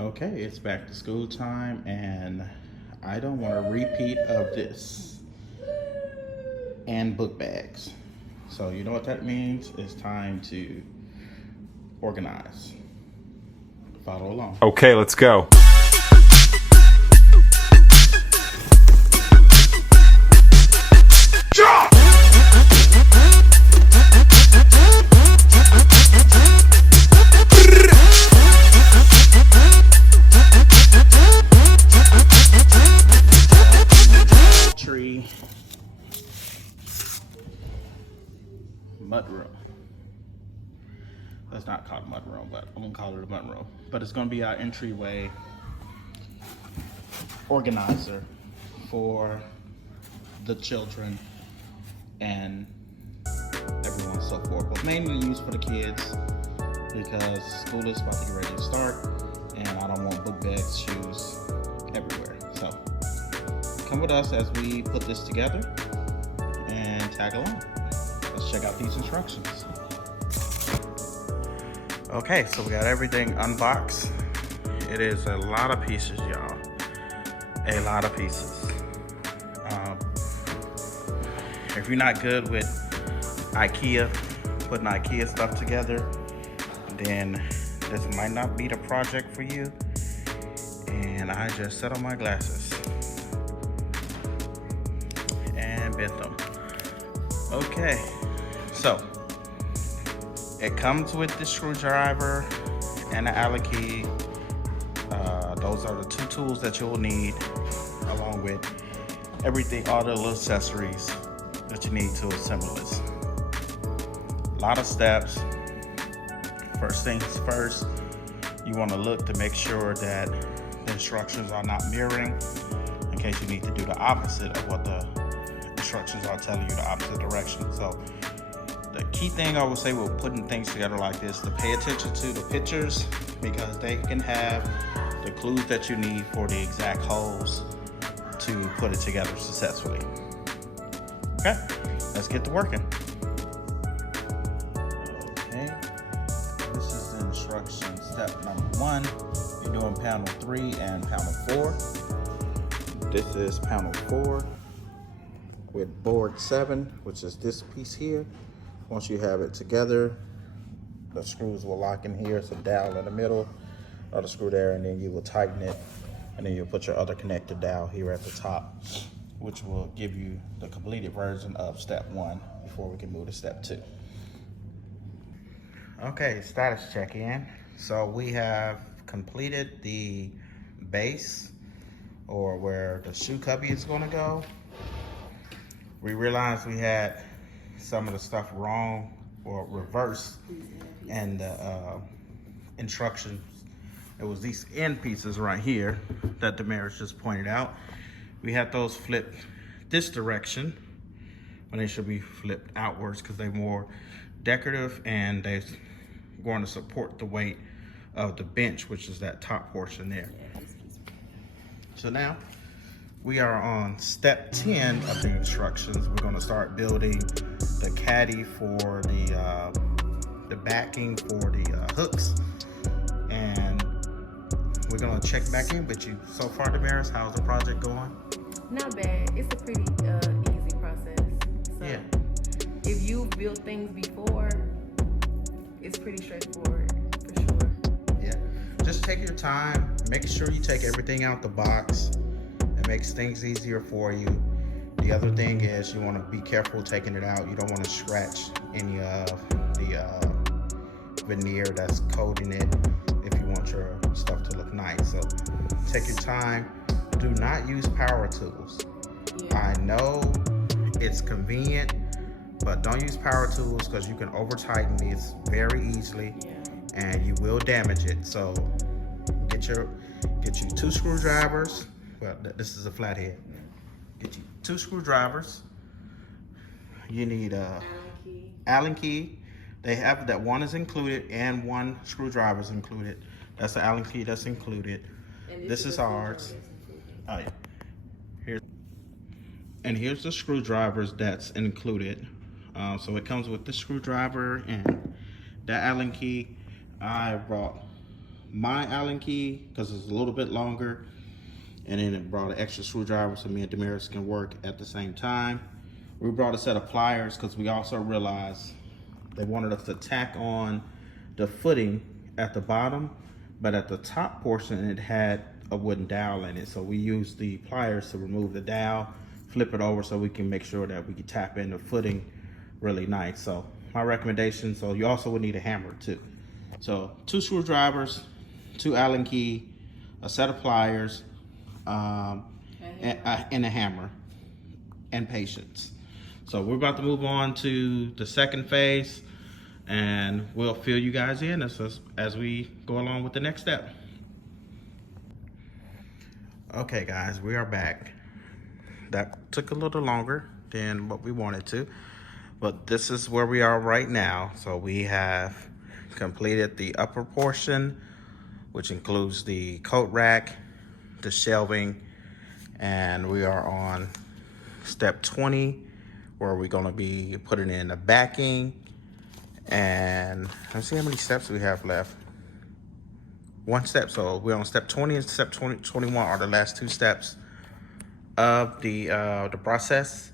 Okay, it's back to school time, and I don't want a repeat of this and book bags. So you know what that means? It's time to organize. Follow along. Okay, let's go. Tree Mudroom. Let's not call it Mudroom, but I'm gonna call it a Mudroom. But it's gonna be our entryway organizer for the children and everyone and so forth. But mainly used for the kids because school is about to get ready to start, and I don't want book bags, shoes everywhere. So come with us as we put this together and tag along. Let's check out these instructions. Okay, so we got everything unboxed. It is a lot of pieces, y'all. A lot of pieces. If you're not good with IKEA, putting IKEA stuff together, then this might not be the project for you. And I just set on my glasses and bent them. Okay, so it comes with the screwdriver and the Allen key. Those are the two tools that you'll need, along with everything, all the little accessories that you need to assemble this. A lot of steps. First things first, you want to look to make sure that the instructions are not mirroring, in case you need to do the opposite of what the instructions are telling you, the opposite direction. So the key thing I would say with putting things together like this, to pay attention to the pictures, because they can have the clues that you need for the exact holes to put it together successfully. Okay, let's get to working. Okay, this is the instruction step number 1. You're doing panel 3 and panel 4. This is panel 4 with board 7, which is this piece here. Once you have it together, the screws will lock in here. It's a dowel in the middle of the screw there, and then you will tighten it, and then you'll put your other connector dowel here at the top, which will give you the completed version of step 1 before we can move to step 2. Okay, status check in. So we have completed the base, or where the shoe cubby is going to go. We realized we had some of the stuff wrong or reversed in the instructions. It was these end pieces right here that Damaris just pointed out. We had those flipped this direction when they should be flipped outwards, because they're more decorative and they're going to support the weight of the bench, which is that top portion there. So now we are on step 10 of the instructions. We're going to start building the caddy for the backing for the hooks, and we're going to check back in with you. So far, Damaris, how's the project going? Not bad. It's a pretty easy process. So Yeah. if you've built things before, it's pretty straightforward, for sure. Yeah. Just take your time. Make sure you take everything out the box. It makes things easier for you. The other thing is you want to be careful taking it out. You don't want to scratch any of the veneer that's coating it if you want your stuff to look nice. So take your time. Do not use power tools. Yeah. I know it's convenient, but don't use power tools, because you can over tighten these very easily, and you will damage it. So get you 2 screwdrivers. Well, this is a flathead. Get you 2 screwdrivers. You need a Allen key. They have that, one is included and 1 screwdriver is included. That's the Allen key that's included. This is ours. Oh yeah. Here's the screwdrivers that's included. So it comes with the screwdriver and the Allen key. I brought my Allen key because it's a little bit longer, and then it brought an extra screwdriver so me and Damaris can work at the same time. We brought a set of pliers because we also realized they wanted us to tack on the footing at the bottom, but at the top portion it had a wooden dowel in it. So we used the pliers to remove the dowel, flip it over so we can make sure that we can tap in the footing really nice. So my recommendation, so you also would need a hammer too. So 2 screwdrivers, 2 Allen key, a set of pliers, and a hammer, and patience. So we're about to move on to the second phase, and we'll fill you guys in as we go along with the next step. Okay guys, we are back. That took a little longer than what we wanted to, but this is where we are right now. So we have completed the upper portion, which includes the coat rack, the shelving, and we are on step 20, where we're gonna be putting in the backing. And let's see how many steps we have left. 1 step, so we're on step 20 and step 21 are the last 2 steps of the process.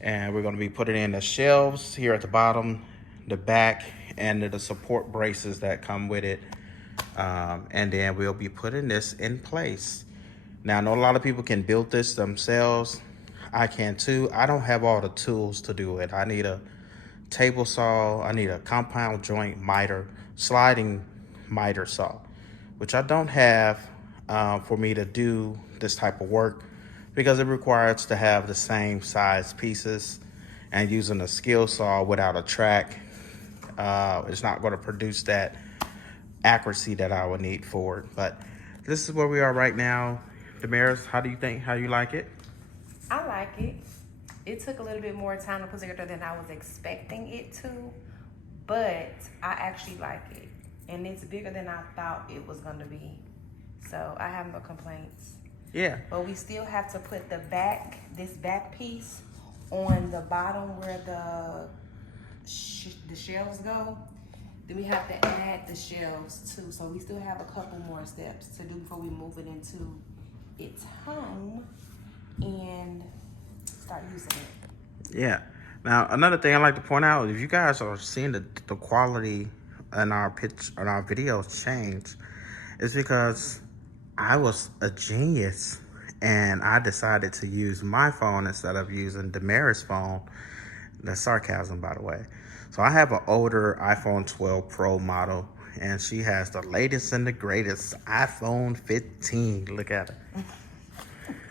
And we're gonna be putting in the shelves here at the bottom, the back, and the support braces that come with it. And then we'll be putting this in place. Now, I know a lot of people can build this themselves. I can too. I don't have all the tools to do it. I need a table saw. I need a compound joint miter, sliding miter saw, which I don't have for me to do this type of work because it requires to have the same size pieces, and using a skill saw without a track, it's not going to produce that accuracy that I would need for it. But this is where we are right now. Damaris, how do you think? How you like it? I like it. It took a little bit more time to put together than I was expecting it to, but I actually like it. And it's bigger than I thought it was going to be. So I have no complaints. Yeah. But we still have to put this back piece on the bottom where the shelves go. Then we have to add the shelves too. So we still have a couple more steps to do before we move it into its home and start using it. Yeah. Now, another thing I like to point out, if you guys are seeing the quality in our videos change, is because I was a genius and I decided to use my phone instead of using Damaris' phone. That's sarcasm, by the way. So I have an older iPhone 12 Pro model, and she has the latest and the greatest iPhone 15. Look at her.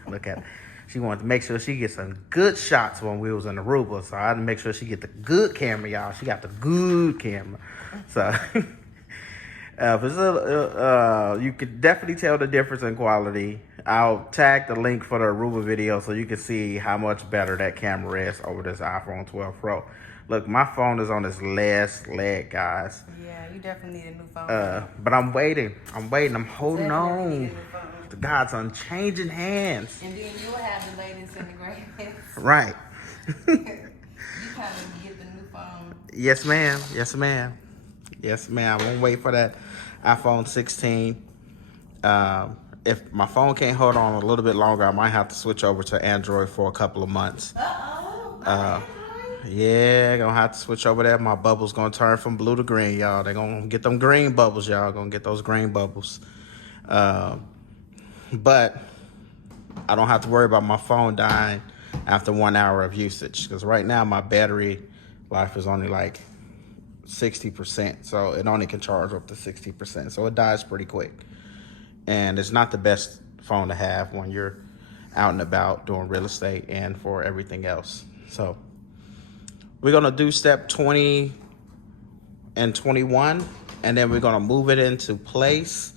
Look at her. She wanted to make sure she gets some good shots when we was in Aruba. So I had to make sure she get the good camera, y'all. She got the good camera. So you could definitely tell the difference in quality. I'll tag the link for the Aruba video so you can see how much better that camera is over this iPhone 12 Pro. Look, my phone is on its last leg, guys. Yeah, you definitely need a new phone. But I'm waiting. I'm holding on to God's unchanging hands. And then you'll have the latest and the greatest. Right. You kind of get the new phone. Yes, ma'am. Yes, ma'am. Yes, ma'am. I won't wait for that iPhone 16. If my phone can't hold on a little bit longer, I might have to switch over to Android for a couple of months. Yeah, gonna have to switch over there. My bubble's gonna turn from blue to green, y'all. They're gonna get them green bubbles, y'all. Gonna get those green bubbles. But I don't have to worry about my phone dying after 1 hour of usage, because right now my battery life is only like 60%. So it only can charge up to 60%. So it dies pretty quick. And it's not the best phone to have when you're out and about doing real estate and for everything else. So we're gonna do step 20 and 21, and then we're gonna move it into place,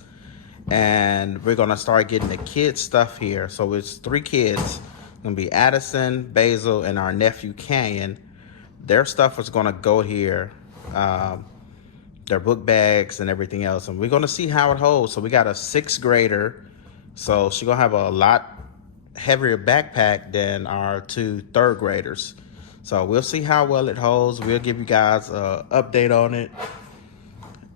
and we're gonna start getting the kids stuff here. So it's 3 kids. It's gonna be Addison, Basil, and our nephew Canyon. Their stuff is gonna go here. Their book bags and everything else, and we're gonna see how it holds. So we got a 6th grader, so she's gonna have a lot heavier backpack than our 2 3rd graders. So we'll see how well it holds. We'll give you guys an update on it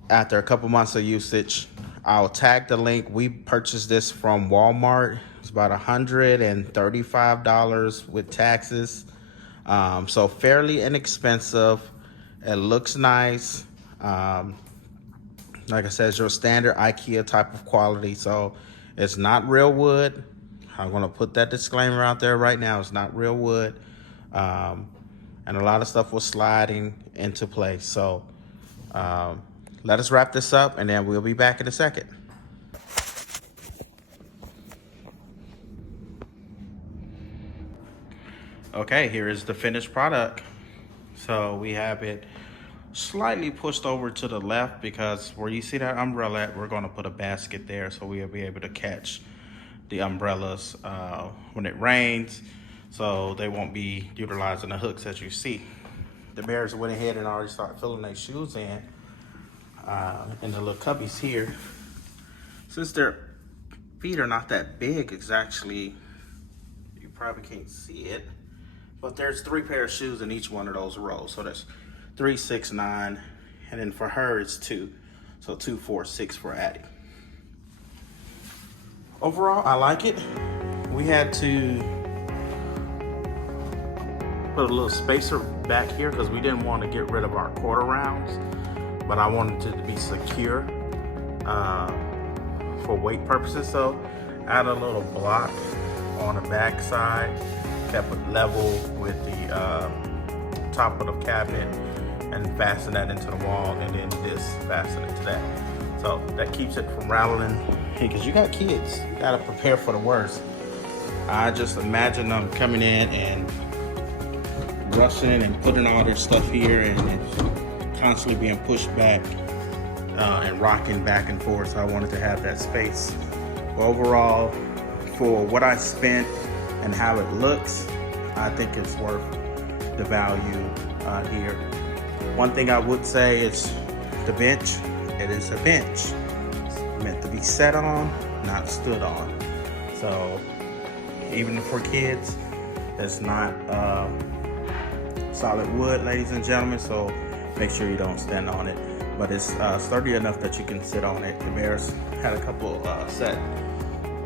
after a couple months of usage. I'll tag the link. We purchased this from Walmart. It's about $135 with taxes. So fairly inexpensive. It looks nice. Like I said, it's your standard IKEA type of quality. So it's not real wood. I'm gonna put that disclaimer out there right now. It's not real wood. And a lot of stuff was sliding into place. So let us wrap this up and then we'll be back in a second. Okay, here is the finished product. So we have it slightly pushed over to the left because where you see that umbrella at, we're gonna put a basket there so we'll be able to catch the umbrellas when it rains, so they won't be utilizing the hooks as you see. The bears went ahead and already started filling their shoes in the little cubbies here. Since their feet are not that big, it's actually, you probably can't see it, but there's 3 pairs of shoes in each one of those rows. So that's 3, 6, 9, and then for her it's 2. So 2, 4, 6 for Addie. Overall, I like it. We had to put a little spacer back here because we didn't want to get rid of our quarter rounds, but I wanted it to be secure for weight purposes. So add a little block on the back side, kept it level with the top of the cabinet, and fasten that into the wall, and then this fasten it to that. So that keeps it from rattling. Because you got kids, you gotta prepare for the worst. I just imagine them coming in and rushing and putting all their stuff here and constantly being pushed back and rocking back and forth. So I wanted to have that space. But overall, for what I spent and how it looks, I think it's worth the value here. One thing I would say is the bench. It is a bench. It's meant to be sat on, not stood on. So even for kids, it's not solid wood, ladies and gentlemen. So make sure you don't stand on it. But it's sturdy enough that you can sit on it. The bears had a couple set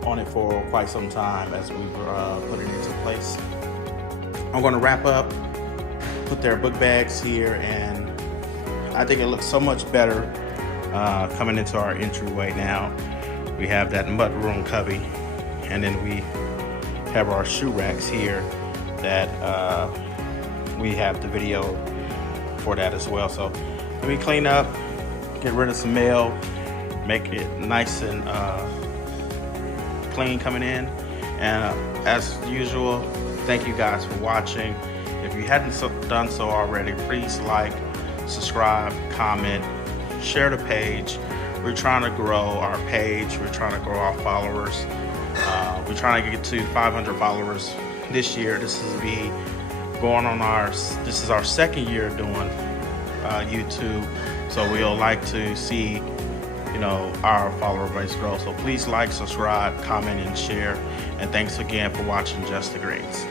on it for quite some time as we were putting it into place. I'm gonna wrap up, put their book bags here, and I think it looks so much better coming into our entryway now. We have that mudroom cubby, and then we have our shoe racks here that we have the video for that as well. So let me clean up, get rid of some mail, make it nice and clean coming in. And as usual, thank you guys for watching. If you hadn't done so already, please like, subscribe, comment, share the page. We're trying to grow our page. We're trying to grow our followers. We're trying to get to 500 followers this year. This is our second year doing YouTube. So we'll like to see, our follower base grow. So please like, subscribe, comment, and share. And thanks again for watching Just the Greats.